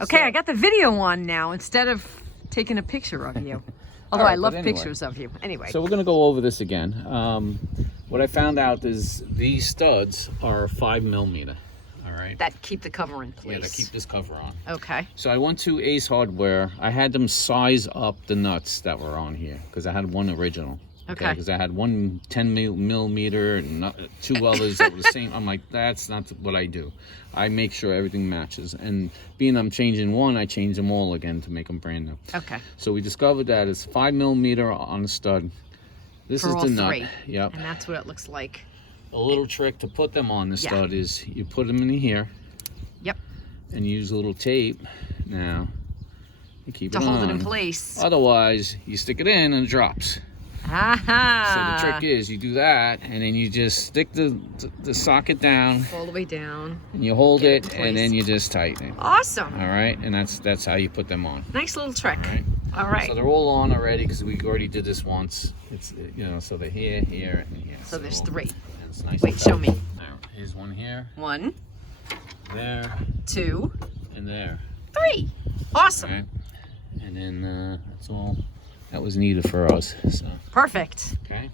Okay, I got the video on now instead of taking a picture of you. Although All right, I love but anyway. pictures of you. Anyway. So we're going to go over this again. What I found out is these studs are 5mm. All right. That keep the cover in place. Yeah, to keep this cover on. Okay. So I went to Ace Hardware. I had them size up the nuts that were on here because I had one original. Okay. Because I had one 10mm and two others that were the same. I'm like, that's not what I do. I make sure everything matches. And being I'm changing one, I change them all again to make them brand new. Okay. So we discovered that it's 5mm on the stud. This For is all the nut. three. Yep. And that's what it looks like. A little trick to put them on the Yeah. stud is you put them in here. Yep. And use a little tape now. You keep To it hold it in on. place. Otherwise, you stick it in and it drops. Aha! So the trick is you do that, and then you just stick the socket down, all the way down. and you hold Get it it, in and place. then you just tighten it. Awesome. All right, and that's how you put them on. Nice little trick. All right. All right. So they're all on already because we already did this once. It's so they're here, here, and here. So there's all- 3. and it's nice Wait, and show tight. me. Now here's one here, 1, there, 2, and there. 3. All Awesome. right, and then that's all that was needed for us. So Perfect. okay.